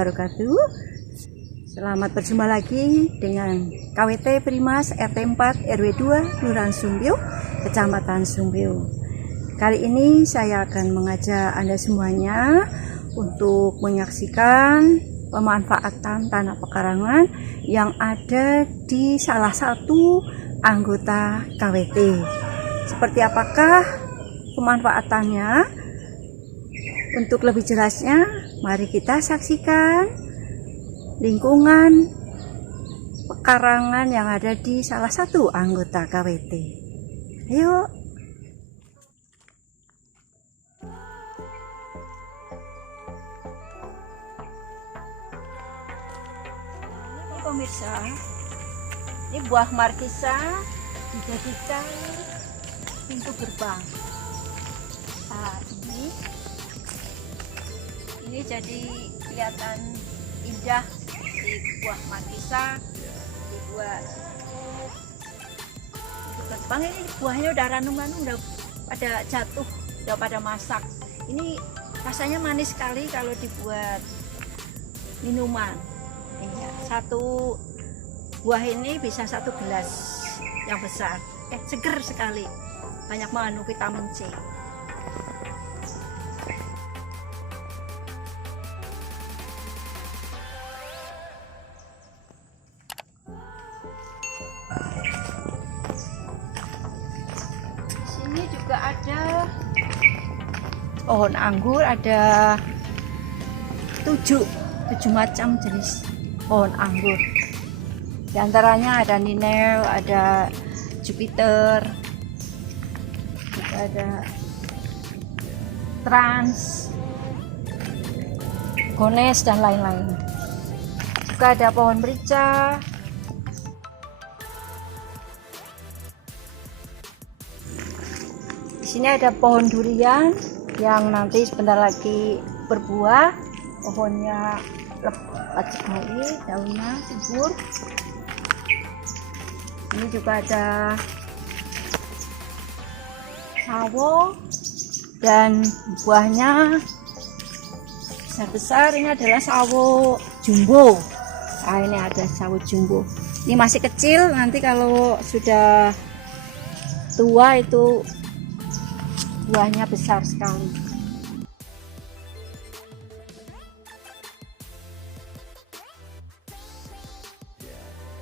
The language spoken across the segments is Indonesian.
wabarakatuh. Selamat berjumpa lagi dengan KWT Primas RT 4 RW 2 Kelurahan Sumbio, Kecamatan Sumbio. Kali ini saya akan mengajak Anda semuanya untuk menyaksikan pemanfaatan tanah pekarangan yang ada di salah satu anggota KWT. Seperti apakah pemanfaatannya? Untuk lebih jelasnya, mari kita saksikan lingkungan pekarangan yang ada di salah satu anggota KWT. Ayo. Ini pemirsa, ini buah markisa dijadikan pintu gerbang. Nah, ini jadi kelihatan indah di buah markisa dibuat untuk gerbang. Ini buahnya udah ranum-ranum, udah pada jatuh, udah pada masak. Ini rasanya manis sekali kalau dibuat minuman. Satu buah ini bisa 1 gelas yang besar, seger sekali, banyak mengandung vitamin C. Sini juga ada pohon anggur, ada 7 macam jenis pohon anggur. Di antaranya ada Ninel, ada Jupiter, juga ada Trans, Gones, dan lain-lain. Juga ada pohon merica. Di sini ada pohon durian yang nanti sebentar lagi berbuah. Pohonnya lebat sekali, daunnya subur. Ini juga ada sawo dan buahnya besar-besar. Ini adalah sawo jumbo. Nah, ini ada sawo jumbo. Ini masih kecil, nanti kalau sudah tua itu buahnya besar sekali.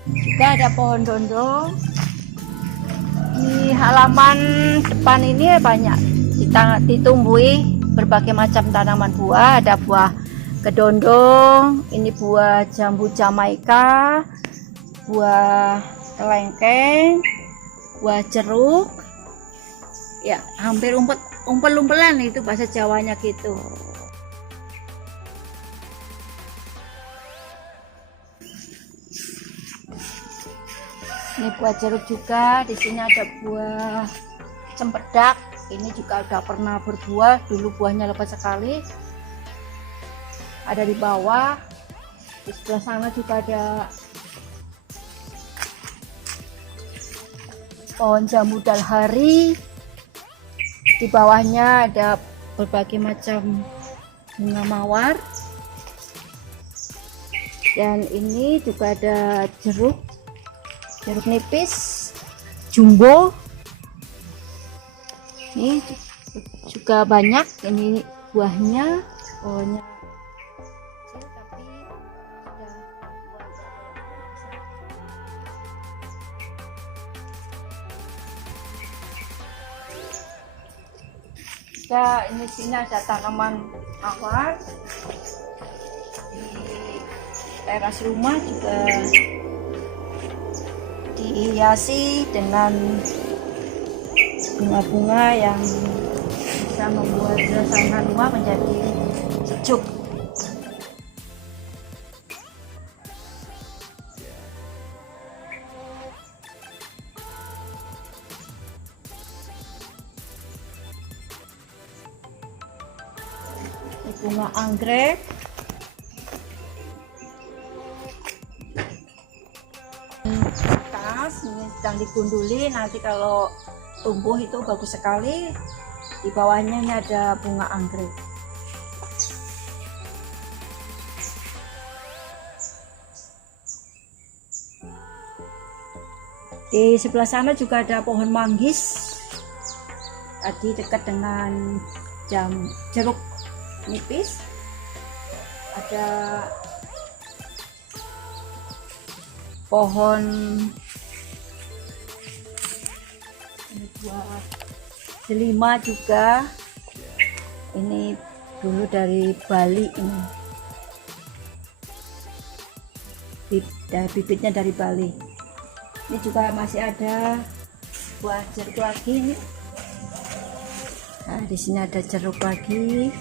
Juga ada pohon dondong. Di halaman depan ini banyak ditumbuhi berbagai macam tanaman buah. Ada buah kedondong, ini buah jambu Jamaika, buah kelengkeng, buah jeruk. Ya, hampir umpel-umpelan itu bahasa Jawanya gitu. Ini buah jeruk juga. Di sini ada buah cempedak. Ini juga udah pernah berbuah. Dulu buahnya lebat sekali. Ada di bawah. Di sebelah sana juga ada pohon jambu dalhari. Di bawahnya ada berbagai macam bunga mawar. Dan ini juga ada jeruk nipis jumbo. Ini juga banyak ini buahnya. Pohonnya kecil tapi sudah ini sini ada tanaman mawar. Di teras rumah juga dihiasi dengan bunga-bunga yang bisa membuat suasana rumah menjadi sejuk. Bunga anggrek. Ini sedang digunduli, nanti kalau tumbuh itu bagus sekali. Di bawahnya ini ada bunga anggrek. Di sebelah sana juga ada pohon manggis. Tadi dekat dengan jeruk nipis. Ada pohon buah delima juga. Ini dulu dari Bali ini. Bibitnya dari Bali. Ini juga masih ada buah jeruk lagi. Nah, di sini ada jeruk lagi.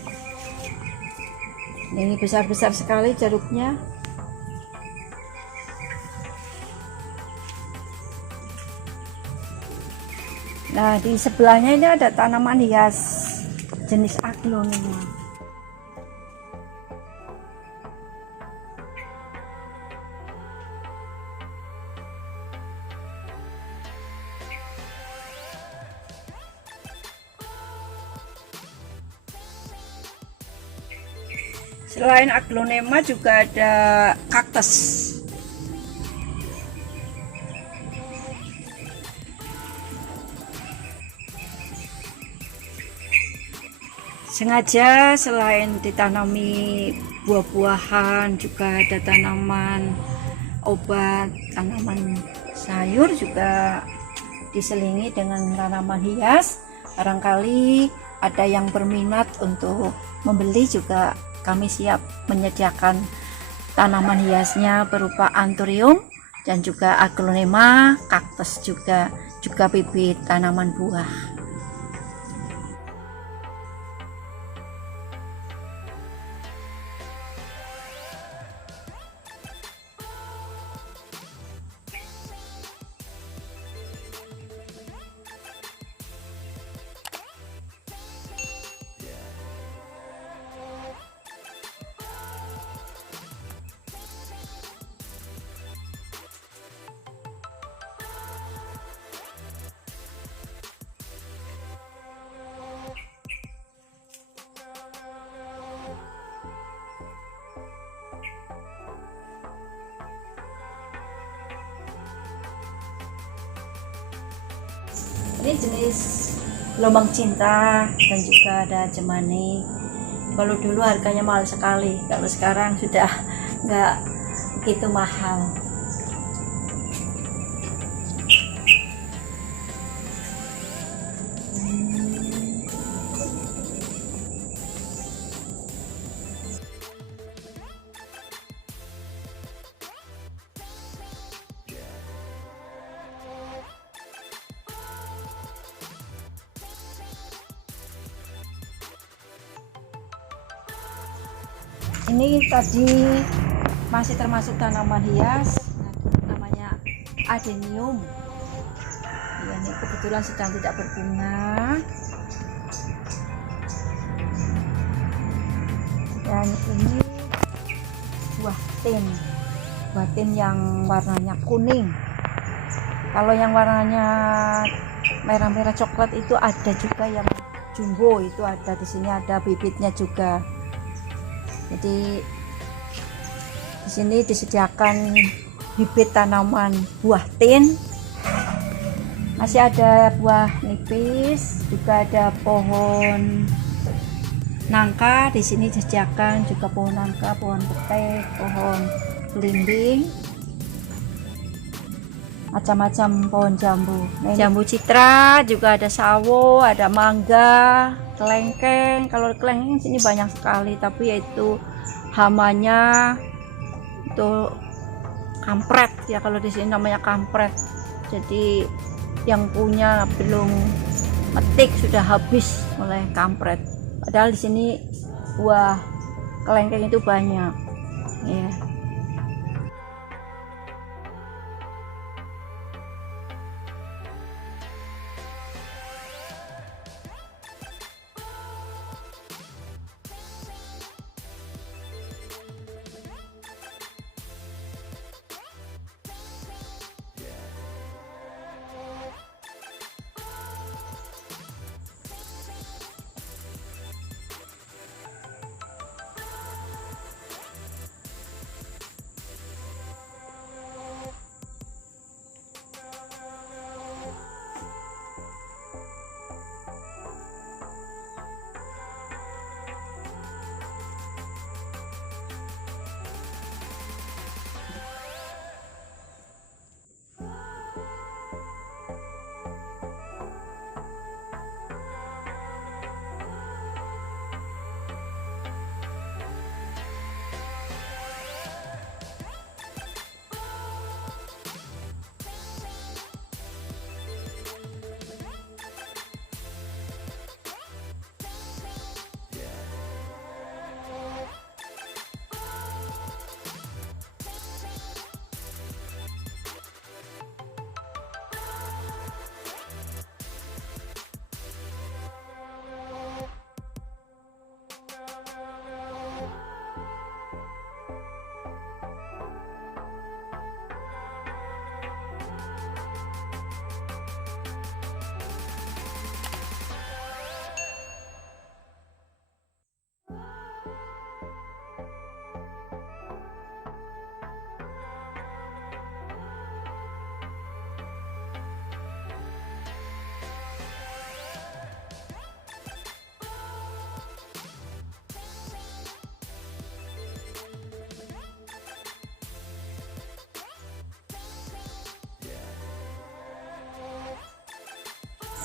Ini besar-besar sekali jeruknya. Nah, di sebelahnya ini ada tanaman hias jenis aglonema. Selain aglonema juga ada kaktus. Sengaja selain ditanami buah-buahan, juga ada tanaman obat, tanaman sayur juga diselingi dengan tanaman hias. Barangkali ada yang berminat untuk membeli, juga kami siap menyediakan tanaman hiasnya berupa anthurium dan juga aglonema, kaktus juga bibit tanaman buah. Ini jenis gelombang cinta dan juga ada cemani. Kalau dulu harganya mahal sekali, kalau sekarang sudah nggak begitu mahal. Ini tadi masih termasuk tanaman hias, namanya adenium. Ya, ini kebetulan sedang tidak berbunga. Dan ini buah tin yang warnanya kuning. Kalau yang warnanya merah-merah coklat itu ada juga yang jumbo, itu ada di sini, ada bibitnya juga. Jadi di sini disediakan bibit tanaman buah tin. Masih ada buah nipis, juga ada pohon nangka. Di sini disediakan juga pohon nangka, pohon petai, pohon belimbing, macam-macam pohon jambu. Jambu citra, juga ada sawo, ada mangga, kelengkeng. Kalau kelengkeng sini banyak sekali, tapi yaitu hamanya itu kampret ya, kalau di sini namanya kampret. Jadi yang punya belum metik sudah habis oleh kampret. Padahal di sini buah kelengkeng itu banyak ya.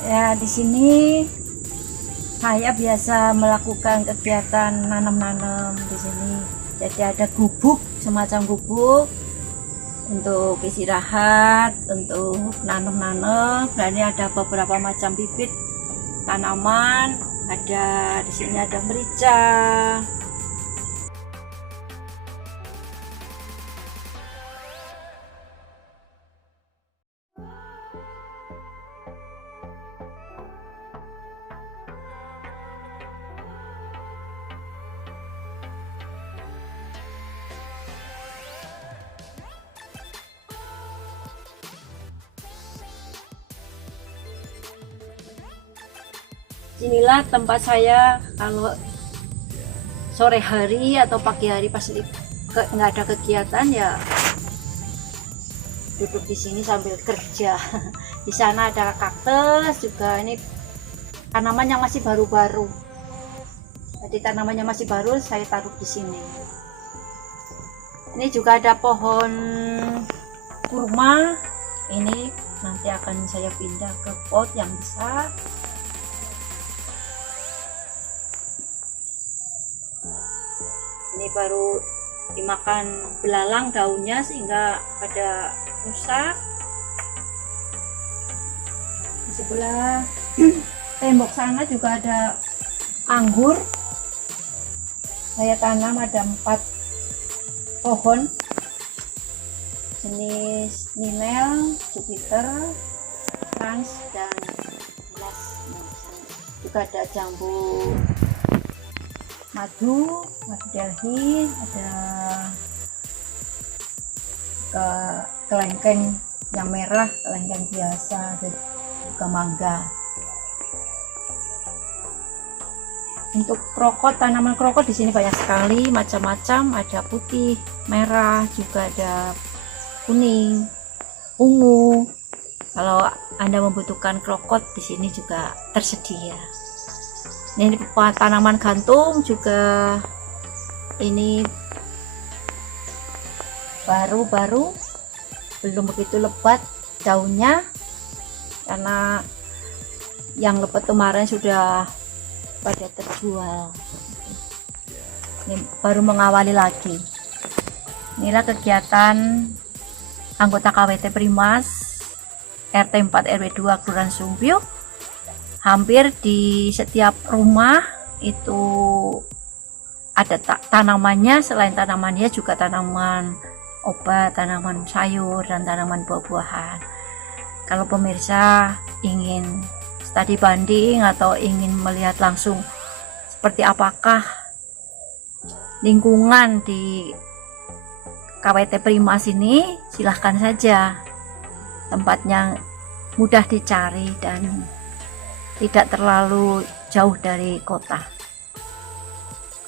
Ya, di sini saya biasa melakukan kegiatan nanam-nanam di sini. Jadi ada gubuk, semacam gubuk untuk istirahat, untuk nanam-nanam. Dan ini ada beberapa macam bibit tanaman. Ada di sini ada merica. Inilah tempat saya kalau sore hari atau pagi hari pas nggak ada kegiatan ya duduk di sini sambil kerja. Di sana ada kaktus juga, ini tanaman yang masih baru-baru. Jadi tanamannya masih baru saya taruh di sini. Ini juga ada pohon kurma. Ini nanti akan saya pindah ke pot yang besar. Ini baru dimakan belalang daunnya sehingga pada rusak. Di sebelah tembok sana juga ada anggur. Saya tanam ada 4 pohon jenis Ninel, Jupiter, Trans, dan Las. Juga ada jambu madu Delhi, ada kelengkeng yang merah, kelengkeng biasa, dan juga mangga. Untuk krokot, tanaman krokot di sini banyak sekali, macam-macam, ada putih, merah, juga ada kuning, ungu. Kalau Anda membutuhkan krokot di sini juga tersedia. Ini tanaman gantung juga, ini baru-baru, belum begitu lebat daunnya karena yang lebat kemarin sudah pada terjual. Ini baru mengawali lagi. Inilah kegiatan anggota KWT Primas RT 4 RW 2 Kelurahan Sumbyo. Hampir di setiap rumah itu ada tanamannya. Selain tanamannya juga tanaman obat, tanaman sayur, dan tanaman buah-buahan. Kalau pemirsa ingin studi banding atau ingin melihat langsung seperti apakah lingkungan di KWT Primas ini, silahkan saja. Tempatnya mudah dicari dan tidak terlalu jauh dari kota.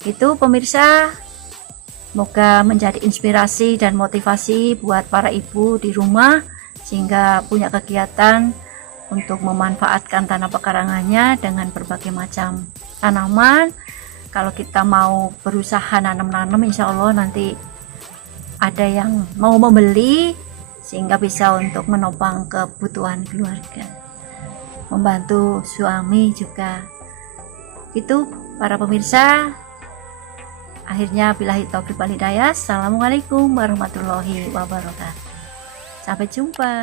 Itu pemirsa, semoga menjadi inspirasi dan motivasi buat para ibu di rumah sehingga punya kegiatan untuk memanfaatkan tanah pekarangannya dengan berbagai macam tanaman. Kalau kita mau berusaha nanam-nanam, insya Allah nanti ada yang mau membeli sehingga bisa untuk menopang kebutuhan keluarga, membantu suami juga. Itu para pemirsa, akhirnya billahi taufiq wal hidayah. Assalamualaikum warahmatullahi wabarakatuh. Sampai jumpa.